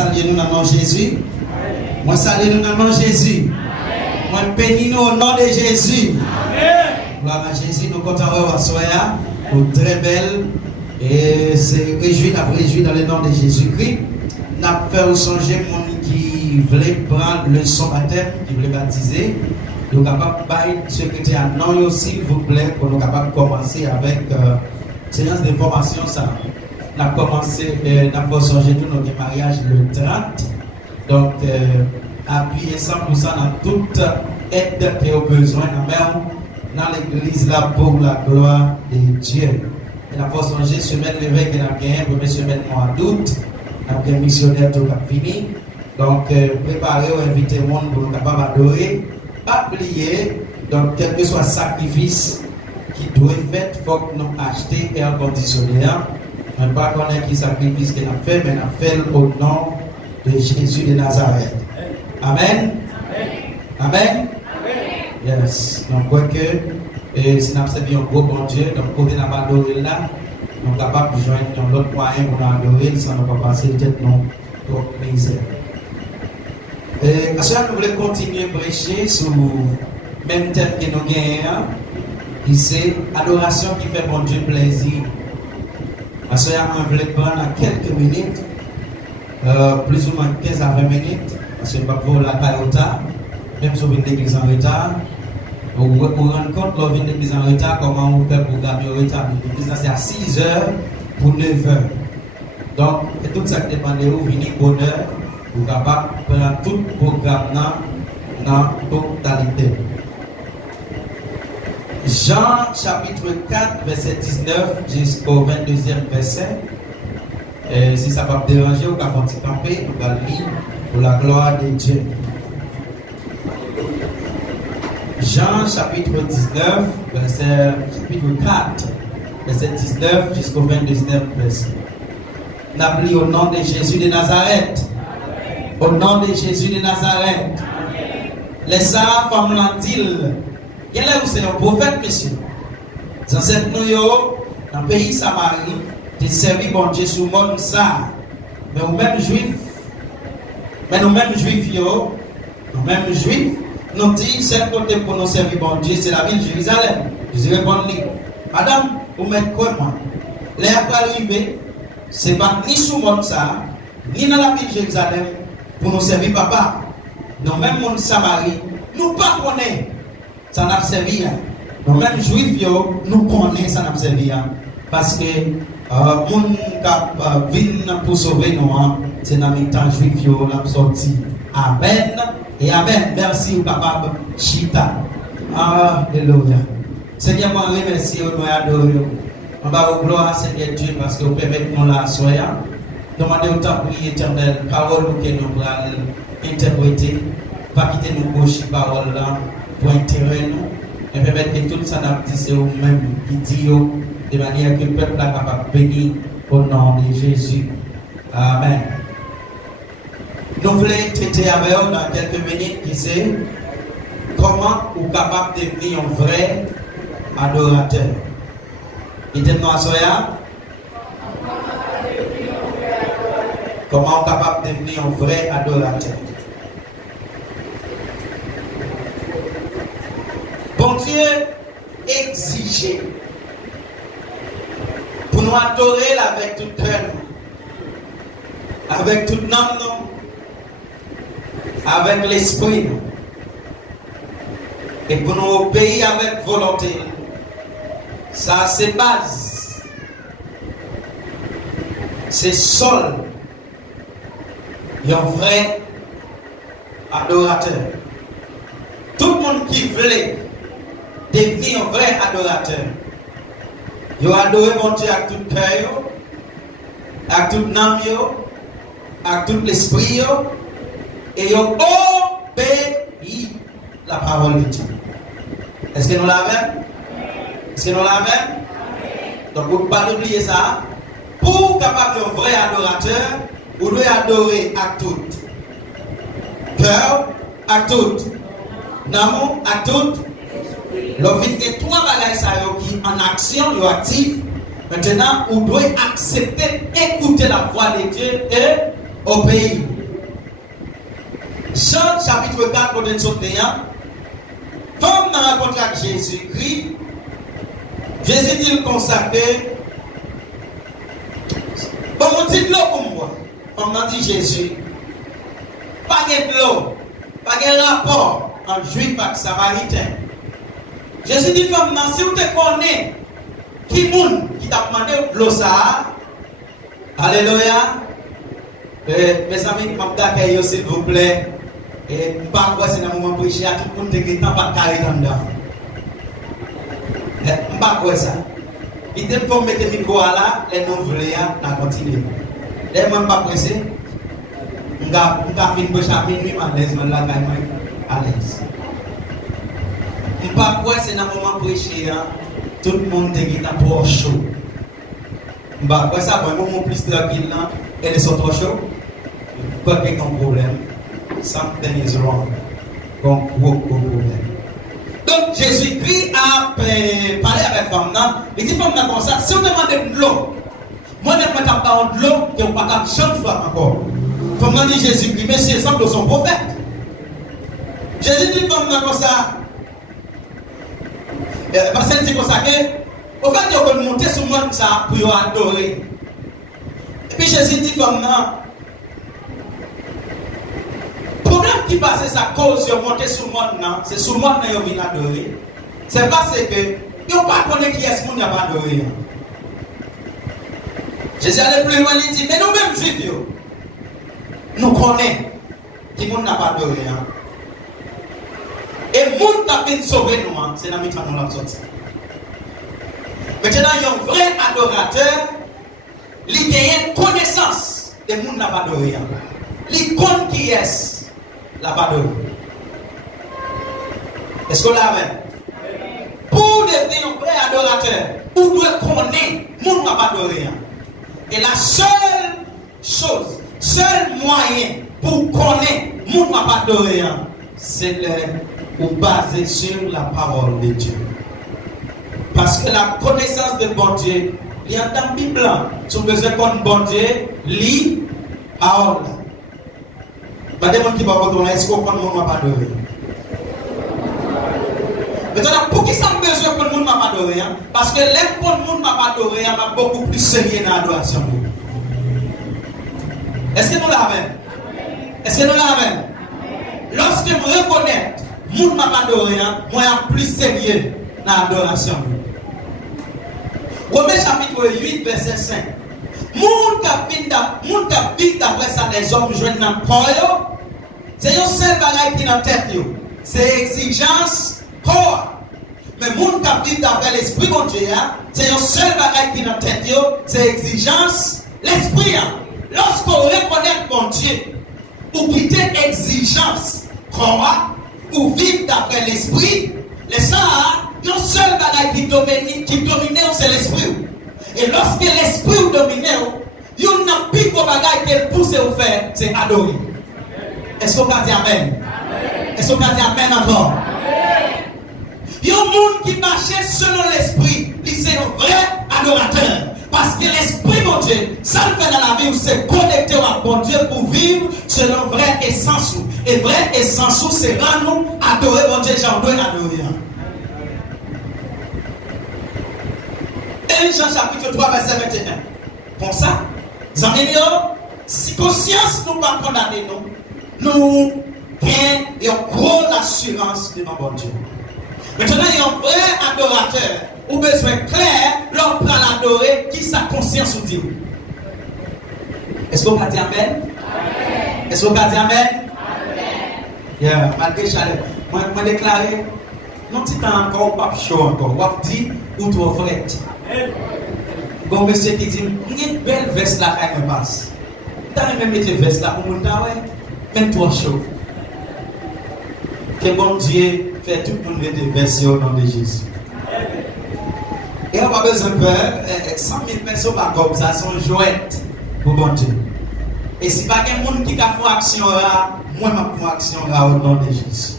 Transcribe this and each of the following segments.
salue nous dans le nom de Jésus. Moi salue nous dans le nom de Jésus. Moi bénis nous au nom de Jésus. Gloire à Jésus, nous comptons voir soya, nous très belle et c'est réjoui, dans le nom de Jésus-Christ. Nous avons fait songer mon qui voulait prendre le son baptême, qui voulait baptiser. Nous sommes capables de bailler secrétaire non s'il vous plaît, pour nous capables de commencer avec séance de formation. Ça, nous avons commencé, nous avons songer tout notre mariage le 30. Donc, appuyez 100% dans toute aide qui a besoin dans l'église là pour la gloire de Dieu. Et nous avons songé semaine l'évêque qui a gagné, première semaine mois d'août, nous avons un missionnaire tout a fini. Donc, préparez ou invitez le monde pour nous capables d'adorer. Pas oublier, donc, quel que soit le sacrifice qui doit être fait, il faut que nous achetions air conditionnaire. Je ne sais pas connaître qui sacrifice qu'il a fait, mais il a fait au nom de Jésus de Nazareth. Amen. Amen. Yes. Donc, quoi que, si nous avons servi un gros bon Dieu, donc, côté nous avons adoré là, nous sommes capables de joindre l'autre moyen pour nous adorer, sans nous pas passer peut-être non trop misère. À ce moment, nous voulons continuer à prêcher sur le même thème que nous gagnons, qui c'est adoration qui fait bon Dieu plaisir. À ce moment, nous voulons prendre quelques minutes, plus ou moins 15 à 20 minutes, parce que pour la paille au retard, même si vous venez l'église en retard, vous vous rendez compte que vous venez l'église en retard, comment on fait pour gagner au retard. L'église c'est à 6 heures pour 9 heures. Donc, et tout ça qui dépend de vous, venez bonne heure. Vous êtes capable de prendre tout le programme dans la totalité. Jean chapitre 4, verset 19 jusqu'au 22e verset. Et si ça ne va pas déranger, vous pouvez continuer camper, vous allez lire pour la gloire de Dieu. Jean chapitre 19, chapitre 4, verset 19 jusqu'au 22e verset. On a pris au nom de Jésus de Nazareth. Au nom de Jésus de Nazareth. Les Sarah, comme l'ont dit, quel est c'est un prophète, monsieur? Dans cette nous, dans le pays Samarie, tu servi bon Dieu sous le monde ça. Mais nous-mêmes juifs, nous-mêmes juifs, nous disons, c'est côté pour nous servir bon Dieu, c'est la ville de Jérusalem. Je réponds, madame, vous mettez quoi, moi? Les après arriver, c'est pas ni sous le monde ça, ni dans la ville de Jérusalem. Pour nous servir papa, nous-mêmes mon Samarie, nous pas connaissons ça n'a servi. Nous-mêmes juifs, nous connaissons ça n'a servi. Parce que mon cap vient pour sauver nous, c'est dans le temps juif, nous sorti. Amen et amen. Merci papa Chita. Alléluia. Seigneur, moi remercie, nous adorons. On va vous gloire Seigneur Dieu parce que vous permettez nous la soya. Demandez au temps prier éternel, parole que nous allons interpréter, pas quitter nos gauches paroles là pour intérêt nous, et permettre que tout ça n'a c'est vous-même qui dit de manière que le peuple est capable de bénir au nom de Jésus. Amen. Nous voulons traiter avec vous dans quelques minutes qui c'est comment vous êtes capable de devenir un vrai adorateur. Et de nous assoyer. Comment on est capable de devenir un vrai adorateur? Bon Dieu exige pour nous adorer avec tout cœur, avec toute âme, avec l'esprit, et pour nous obéir avec volonté. Ça, c'est base. C'est sol. Il y a un vrai adorateur. Tout le monde qui voulait devenir un vrai adorateur, il a adoré mon Dieu avec tout cœur, avec toute âme, avec tout l'esprit, et il a obéi la parole de Dieu. Est-ce que nous l'avons? Est-ce que nous l'avons? Donc, vous ne pouvez pas oublier ça. Pour capable d'être un vrai adorateur, vous devez adorer à tout cœur, à tout amour, à tout. L'offre des trois bagages qui en action, actif. Maintenant, vous devez accepter, écouter la voix de Dieu et au pays. Jean chapitre 4, côté de Sotéa, comme dans la rencontre avec Jésus-Christ, Jésus dit le consacré. Bon, on dit de l'eau pour moi. Comme on dit Jésus. Pas de l'eau, pas de rapport entre juif et samaritain. Jésus dit comme si vous te connaissez, qui moun qui t'a demandé l'eau ça. Alléluia. Mes amis, je vais s'il vous plaît. Et je ne sais pas si c'est un moment de prêcher à tout le monde qui est pas carré dedans. Je ne sais pas ça. Il faut mettre le micro là, les non-vlés, on continue. Les gens ne sont pas pressés. Je vais faire une bouche à minuit, à l'aise, à l'aise. Je ne sais pas c'est un moment de prêcher, tout le monde est trop chaud. Je ne sais pas ça, c'est un moment plus tranquille, et les autres chauds. Pas de problème. Something is wrong. Donc, problème. Donc, Jésus-Christ a parlé avec femme. Il dit femme comme ça, si on demande de l'eau, moi je ne peux pas parler de l'eau, qui n'est pas capable de changer encore. Comme dit Jésus-Christ, mais c'est l'exemple de son prophète. Jésus dit femme comme ça, parce qu'il dit comme ça, au fait, il peut monter sur le monde pour adorer. Et puis Jésus dit femme, le problème qui passe, c'est sa cause de monter sur le monde, c'est sur le monde que vous venez adorer. C'est parce que vous ne connaissez pas qui est-ce qu'on n'a pas adoré. Jésus allait plus loin, il dit, mais nous-mêmes juifs, nous connaissons qui nous n'a pas adoré. Et le monde qui a fait sauver nous, c'est dans le temps où nous l'avons sorti. Maintenant, il y a un vrai adorateur, il a une connaissance de monde n'a pas adoré. Il connaît qui est. La pardon. Est-ce que là même? Pour devenir un vrai adorateur, vous devez connaître le monde n'a pas adoré. Et la seule chose, seul moyen pour connaître le monde n'a pas adoré, c'est de vous baser sur la parole de Dieu. Parce que la connaissance de bon Dieu, il y a dans la Bible, si vous besoin de bon Dieu, lis parole. Pas des gens qui vont retourner, est-ce qu'on ne m'a pas adoré? Maintenant, pour qui ça me besoin que le monde m'a pas adoré? Parce que l'aime pour le monde m'a pas adoré, m'a beaucoup plus sérieux dans l'adoration. Est-ce que nous l'avons? Est-ce que nous l'avons? Lorsque je reconnais que le monde m'a pas adoré, moi je suis plus sérieux dans l'adoration. Romains chapitre 8, verset 5. Moun qui vit d'après ça des hommes joignent dans le corps, c'est un seul bagage qui est dans la tête. C'est exigence corps. Mais moun qui vit d'après l'esprit de Dieu, c'est un seul bagage qui est dans la tête, c'est exigence l'esprit. Lorsqu'on reconnaît mon Dieu, ou quitter exigence corps, ou vivre d'après l'esprit, les ça, un seul bagage qui domine, c'est l'esprit. Et lorsque l'esprit vous domine, il y a un plus gros bagage qu'elle pousse à faire, c'est adorer. Est-ce qu'on peut dire Amen? Est-ce qu'on peut dire Amen encore? Il y a un monde qui marche selon l'esprit, c'est un vrai adorateur. Parce que l'esprit, mon Dieu, ça le fait dans la vie, c'est connecté à mon Dieu pour vivre selon vrai essence. Et vrai essence, c'est là nous adorer mon Dieu, j'en dois adorer. Et Jean chapitre 3, verset 21. Pour ça, si conscience nous pas condamner nous gagnons une grosse assurance devant mon Dieu. Maintenant, il y a un vrai adorateur, ou besoin clair, l'on prend l'adorer, qui sa conscience ou dit. Est-ce qu'on peut dire Amen? Est-ce qu'on peut dire Amen? Yeah, malgré chaleur. Moi, déclaré, non, si tu as encore pas chaud encore, on dit, ou tu offres. Bon, monsieur qui dit, il y a une belle veste là qui me passe. Tu as même mis une veste là pour mon temps, même toi chaud. Que bon Dieu fait tout le monde des vestes au nom de Jésus. Et on n'a pas besoin de peur, 100 000 personnes comme ça sont jouettes pour bon Dieu. Et si pas quelqu'un monde qui a fait action là, moi je fais action là au nom de Jésus.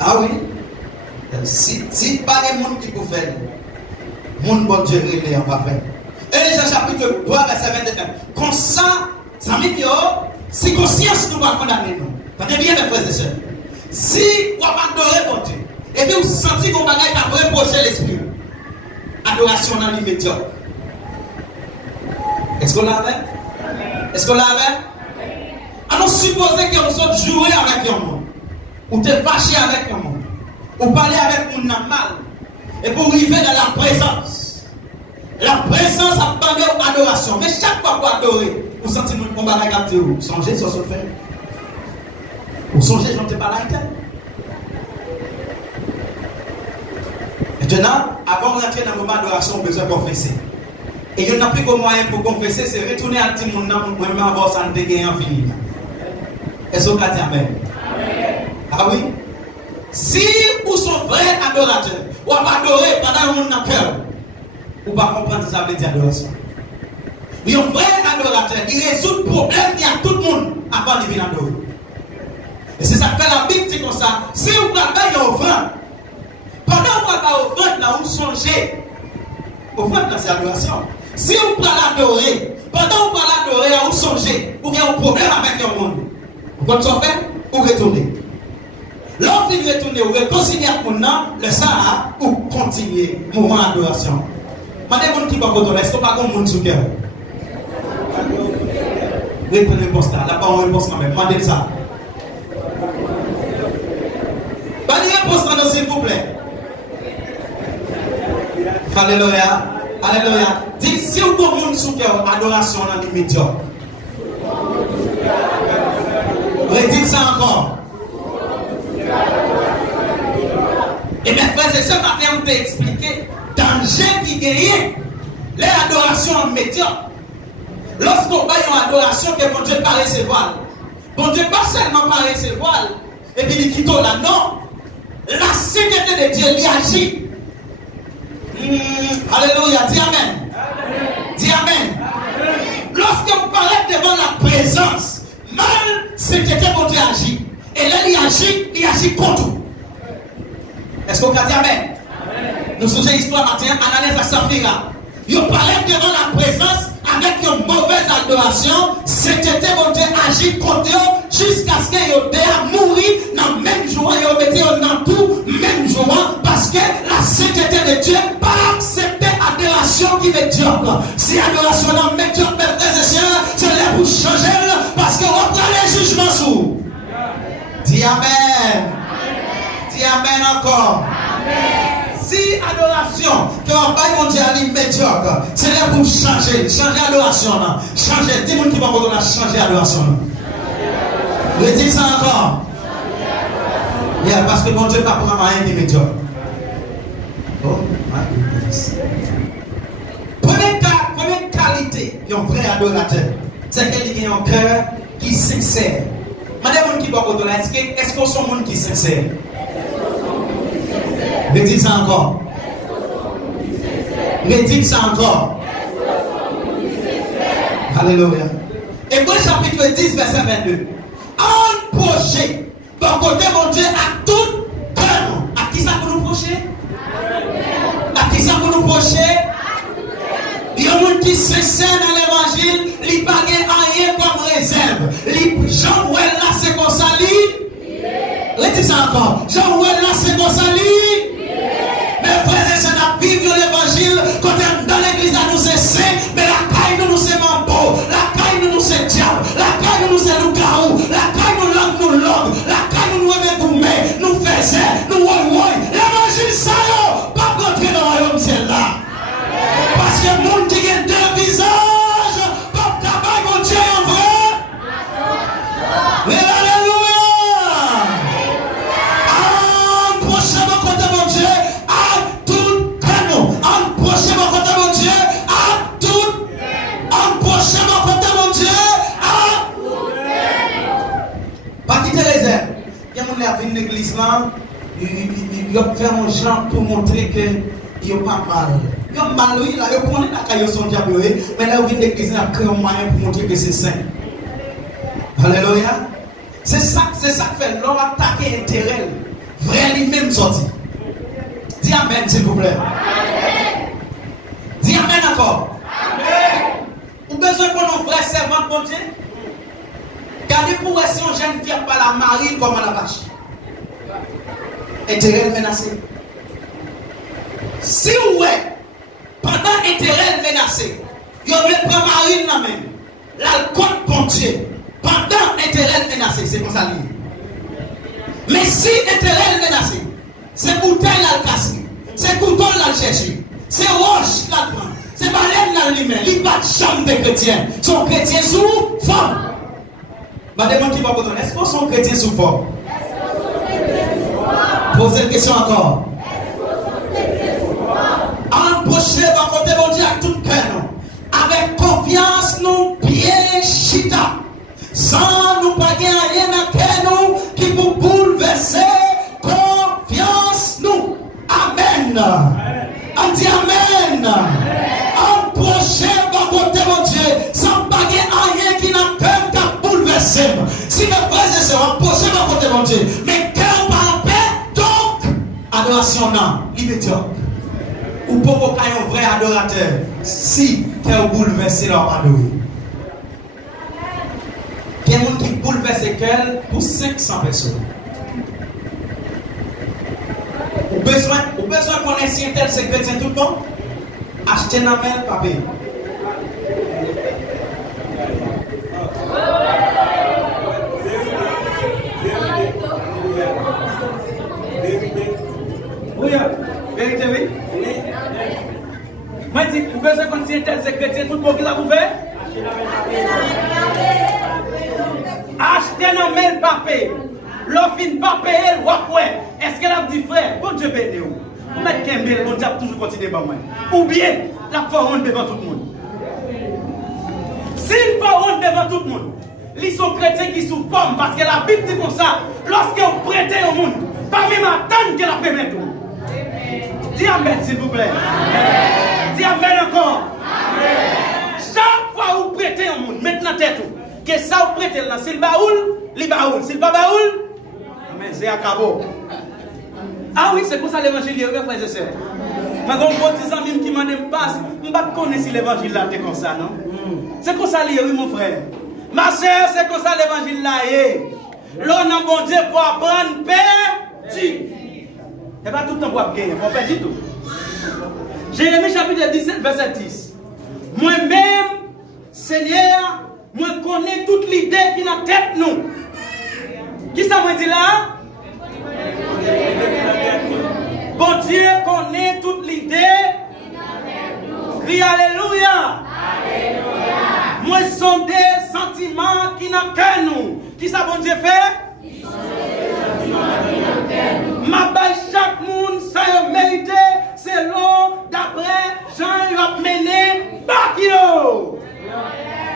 Ah oui? Si pas quelqu'un monde qui peut faire, mon bon Dieu, il est en va faire. Et Jean chapitre 3, verset 21. Comme ça, Ça veut dire, si conscience nous va condamner nous. Tenez bien mes frères et sœurs. Si vous adorez mon Dieu, et puis vous sentez qu'on va reprocher l'esprit, adoration dans l'immédiat. Est-ce qu'on l'avait? Est-ce qu'on l'avait? Alors supposez que vous êtes joué avec un monde, ou t'es fâché avec un monde, ou parler avec un monde mal, et pour arriver dans la présence. La présence a demandé adoration. Mais chaque fois que vous adorez, vous sentez que vous ne capter vous songez sur ce fait. Vous songez, je ne pas là. Maintenant, avant de rentrer dans le moment d'adoration, on a besoin de confesser. Et il n'y a plus qu'un moyen pour confesser, c'est retourner à tout le monde, même avant ça ne dégage en fini. Est-ce que vous dites Amen? Ah oui? Si vous êtes vrais adorateurs, vous adorez pendant que vous avez cœur, vous ne pouvez pas comprendre ce que ça veut dire adoration. Vous êtes un vrai adorateur, il résout le problème qu'il y a tout le monde avant de venir adorer. Et c'est ça que fait la Bible, c'est comme ça. Si vous avez une offrande, pendant que vous avez une offrande, là, vous songez. Offrande, c'est l'adoration. Si vous pouvez l'adorer, pendant que vous pouvez l'adorer, vous songez. Vous avez un problème avec le monde. Vous comprenez ce qu'on fait? Vous retournez. Lorsque vous retournez, vous réconciliez avec le monde, le Sahara, vous continuez le moment d'adoration. Madame, qui va retourner, est-ce qu'on va avoir un monde sous cœur? Répondez le poste là, la parole est poste quand même. Demandez ça. Allez, poste s'il vous plaît. Alléluia. Alléluia. Dites, si vous avez un monde sous cœur, adoration dans l'immédiat. Redites ça encore. Et mes frères et sœurs, maintenant, on t'a expliqué danger qui gagne l'adoration en médias. Lorsqu'on va une adoration que mon Dieu ne pas recevoir, mon Dieu pas seulement pas recevoir, et puis il quitte là, non. La sainteté de Dieu, il agit. Alléluia, dis Amen. Dis Amen. Lorsque vous parlez devant la présence, mal sainteté mon Dieu agit. Et là, il agit contre vous. Est-ce qu'on peut dire Amen? Nous sommes l'histoire matin, Ananias et Saphira. Ils parlaient devant la présence avec une mauvaise adoration. Sainteté mon Dieu agit contre eux jusqu'à ce qu'ils aient mouru dans le même jour. Ils ont mis dans tout même jour parce que la sainteté de Dieu n'a pas accepté l'adoration qui est médiocre. Si l'adoration est médiocre, mes frères et sœurs, c'est là pour changer parce qu'on va prendre les jugements sous. Dis Amen. Dis Amen encore. Amen. Si adoration, que on va mon Dieu à médiocre, c'est là pour changer l'adoration. Changer, dis-moi qui va vous changer l'adoration. Redis ça encore. Yeah, parce que mon Dieu n'a pas pour rien qui est médiocre. Oh, my goodness. Première qualité d'un vrai adorateur, c'est qu'il a un cœur qui est sincère. Madame, qui va vous est-ce qu'on est un monde qui est sincère? Redites ça encore. Redites ça encore. Alléluia. Hébreux chapitre 10, verset 22. En projet, par côté mon Dieu, à tout cœur. À qui ça pour nous procher? À qui ça pour nous procher? Il y a un monde qui se sincère dans l'évangile, il n'y a pas rien comme réserve. Jean-Ouel là, c'est qu'on s'allie. Redites ça encore. Jean-Ouel là, c'est qu'on s'allie. Mes frères et sœurs, nous vivons l'évangile, quand dans l'église, nous c'est saint, mais la caille nous c'est mambo, la caille nous c'est diable, la caille nous c'est loup-garou, la caille nous langue, la caille nous remet nous faisons, nous woy. L'évangile, ça y pas rentrer dans le royaume, c'est là. Parce que le monde qui a deux visages, pas de tabac, mon Dieu, en vrai. Mais alléluia. En prochain côté, mon Dieu. Il a venu l'église là, il a fait un genre pour montrer qu'il n'y a pas mal. Il y a mal, oui, là, il connaît la caille son diable, mais là, il vient l'église là, créer un moyen pour montrer que c'est saint. Alléluia. C'est ça que fait l'homme attaquer intérêt. Vrai lui-même sorti. Dis Amen, s'il vous plaît. Amen. Dis Amen encore. Amen. Vous avez besoin qu'on ait un vrai servant de mon Dieu? pour si on jeune qui a pas la marine comme on a vache. Intérêt menacé. Si ouais, pendant intérêt menacé, il y a prendre marine là même. L'alcool pontier. Pendant intérêt menacé, c'est comme ça lié. Mais si intérêt menacé, c'est bouteille là le casser, c'est couteau là le chercher, c'est roche là le prendre, c'est baleine là le limer, il n'y a pas de chambre de chrétien. Son chrétien sous forme. Madame qui va vous donner, est-ce qu'on sont chrétiens sous forme? Posez une question encore. Embauchez dans côté bon Dieu avec tout cœur, avec confiance, nous bien chita. Sans nous pas rien à nous qui vous bouleverser, confiance nous. Amen. On dit Amen. Embauchez dans côté mon Dieu, sans pas rien qui n'a qu'un qu'à bouleverser. Si le frère c'est embauchez dans côté mon Dieu, mais cœur par paix, donc adoration non, immédiat. Ou pour un vrai adorateur, si cœur bouleversé leur adorer. Il y a des gens qui bouleversent le cœur pour 500 personnes. Ou besoin de connaître si un tel c'est chrétien tout le monde, achetez un mail papier. Oui, vérité, oui. Moi, je dis, vous besoin de connaître si un tel c'est chrétien tout le monde qui l'a ouvert. Achetez un mail papier. L'offre pas payé, est-ce qu'elle a dit frère, bon Dieu béni vous. Vous mettez qu'un mail, bon Dieu toujours continuer par moi. Ou bien, la fois honte devant tout le monde. S'il pas honte devant tout le monde, ils sont chrétiens qui sont pommes parce que la Bible dit comme ça, lorsque vous prêtez au monde, pas même attendre que la permette tout. Dis Amen s'il vous plaît. Amen. Dis Amen encore. Amen. Chaque fois vous prêtez au monde, maintenant tête tout. Que ça vous prêtez là, c'est le baoul, les baoul. C'est le pas baoul, amen, c'est à cabo. Ah oui, c'est comme ça l'évangile, frères et sœurs. Mais quand vous dites amis qui m'en passe, je ne connais pas si l'évangile là est comme ça, non? C'est comme ça, oui, mon frère. Ma soeur, c'est comme ça l'évangile là est. L'on a bon Dieu pour apprendre, perdu. Et pas tout le temps pour gagner, il faut perdre tout. Jérémie chapitre 17, verset 10. Moi-même, Seigneur, moi connais toute l'idée qui est dans la tête nous. Qui ça m'a dit là? Bon Dieu connaît toute l'idée. Crie Alléluia. Moi sont des sentiments qui n'ont qu'à nous. Qui ça bon Dieu fait? Ma baille chaque monde, ça y a mérité. Selon d'après Jean y a mené Bakio.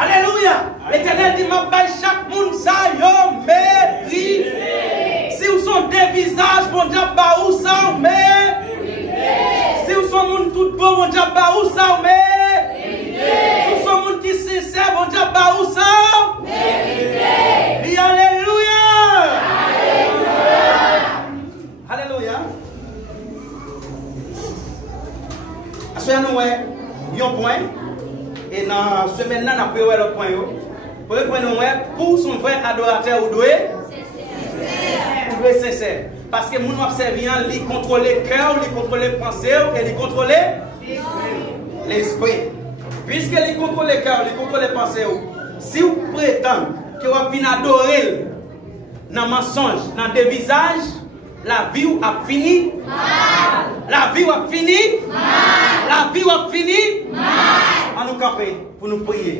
Alléluia. L'Éternel dit, ma baille chaque monde, ça y a mérité. Si vous sont des visages, bon Dieu, bah où ça mérité. Si vous sont monde tout beau, bon Dieu, bah où ça mérité. Si vous sont monde qui sincère, bon Dieu, bah où ça mérité. Et Alléluia. Alléluia. Assoyez nous, un point. Et dans ce semaine-là, on a pris le point. Pour son vrai adorateur, vous devez sincère. Parce que nous observons, il contrôle le cœur, il contrôle les pensées et il contrôle l'esprit. Puisqu'il contrôle le cœur, il contrôle les pensées, si vous prétendez que vous venez adorer dans le mensonge, dans des visages, la vie a fini mal. La vie a fini mal. La vie a fini mal. On nous camper pour nous prier.